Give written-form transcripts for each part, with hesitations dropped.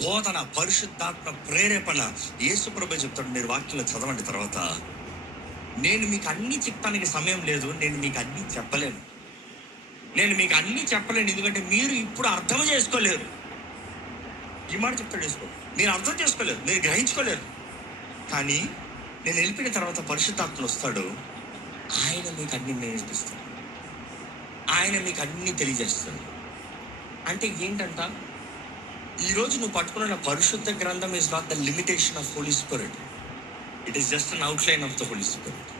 బోధన, పరిశుద్ధాత్మ ప్రేరేపణ. యేసు ప్రభు చెప్తాడు, మీరు వాక్యంలో చదవండి తర్వాత, నేను మీకు అన్నీ చెప్తానికి సమయం లేదు, నేను మీకు అన్నీ చెప్పలేను. నేను మీకు అన్నీ చెప్పలేను, ఎందుకంటే మీరు ఇప్పుడు అర్థం చేసుకోలేరు. ఈ మాట చెప్తాడు యేసు ప్రభు. మీరు అర్థం చేసుకోలేరు, మీరు గ్రహించుకోలేరు. కానీ నేను వెళ్ళిపోయిన తర్వాత పరిశుద్ధాత్మ వస్తాడు, ఆయన మీకు అన్ని నేర్పిస్తాడు, ఆయన మీకు అన్ని తెలియజేస్తాడు. అంటే ఏంటంట, ఈరోజు నువ్వు పట్టుకున్న పరిశుద్ధ గ్రంథం is not the limitation of Holy Spirit. It is just an outline of the Holy Spirit.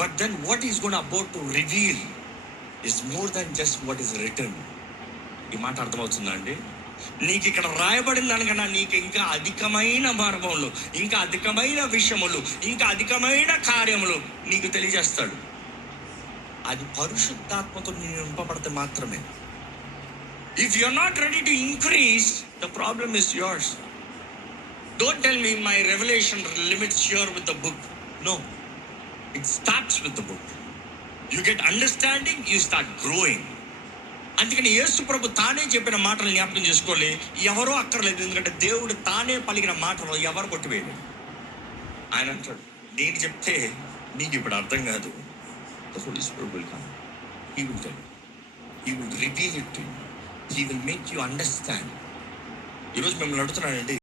But then what is gone about to reveal is more than just what is return. ఈ మాట అర్థమవుతుందా అండి? నీకు ఇక్కడ రాయబడిన దానికన్నా నీకు ఇంకా అధికమైన మార్గంలో, ఇంకా అధికమైన విషయములు, ఇంకా అధికమైన కార్యములు నీకు తెలియజేస్తాడు. అది పరిశుద్ధాత్మతో నేను నింపబడితే మాత్రమే. If you are not ready to increase, the problem is yours. Don't tell me my revolution limits here with the book. No, it starts with the book. You get understanding, you start growing. అందుకని యేసు ప్రభు తానే చెప్పిన మాటలు జ్ఞాపకం చేసుకోవాలి. ఎవరో అక్కర్లేదు, ఎందుకంటే దేవుడు తానే పలికిన మాటలు ఎవరు కొట్టివేయలేదు. ఆయన అంటాడు, నేను చెప్తే నీకు ఇప్పుడు అర్థం కాదు. The Holy Spirit will come. He will tell you. He will reveal it to you. He will make you understand. ఈరోజు మిమ్మల్ని అడుగుతున్నానండి,